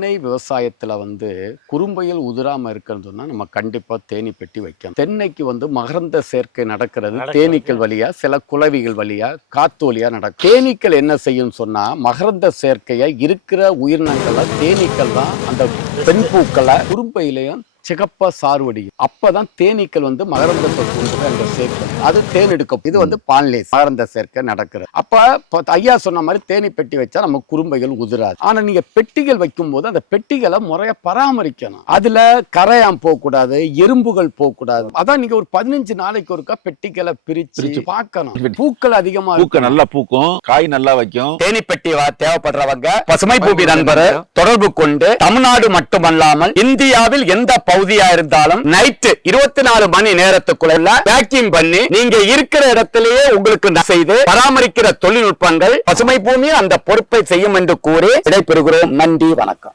தென்னை விவசாயத்துல வந்து குறும்பையில் உதிராம இருக்குன்னு சொன்னா நம்ம கண்டிப்பா தேனி பெட்டி வைக்கணும் தென்னைக்கு வந்து மகரந்த சேர்க்கை நடக்கிறது. தேனீக்கள் வழியா சில குளவிகள் வழியா காத்து வழியா நடக்கும் தேனீக்கள் என்ன செய்யும் சொன்னா மகரந்த சேர்க்கையை இருக்கிற உயிரினங்களை தேனீக்கள் தான் அந்த பெண் பூக்களை குறும்பையிலையும் சிகப்பா சார்வடியும் அப்பதான் தேனீக்கள் வந்து மகரந்தத்தை கொண்டு அங்க சேர்க்கும் அது தேன் எடுக்கும் இது வந்து பான்லேஸ் மகரந்த சேர்க்கை நடக்கிறது அப்ப ஐயா சொன்ன மாதிரி தேனி பெட்டி வச்சா நம்ம குறும்பைகள் உதிராது. ஆனா நீங்க பெட்டிகள் வைக்கும் போது அந்த பெட்டிகளை முறையா பராமரிக்கணும். அதுல கரையான் போக கூடாது எறும்புகள் போக கூடாது அதான் நீங்க ஒரு பதினஞ்சு நாளைக்கு ஒருக்கா பெட்டிகளை பிரிச்சு. பார்க்கணும். பூக்கள் அதிகமா பூக்க. நல்லா பூக்கும். காய் நல்லா வைக்கும். தேனி பெட்டி வா- தேவைப்படுறவங்க பசுமை பூமி நண்பர். தொடர்பு கொண்டு தமிழ்நாடு மட்டுமல்லாமல் இந்தியாவில் எந்த சவுதியா இருந்தாலும் நைட்டு இருபத்தி நாலு மணி நேரத்துக்குள்ள பேக்கிங் பண்ணி நீங்க இருக்கிற இடத்திலேயே உங்களுக்கு செய்து பராமரிக்கிற தொழில்நுட்பங்கள் பசுமை பூமி அந்த பொறுப்பை செய்யும் என்று கூறி விடைபெறுகிறோம். நன்றி வணக்கம்.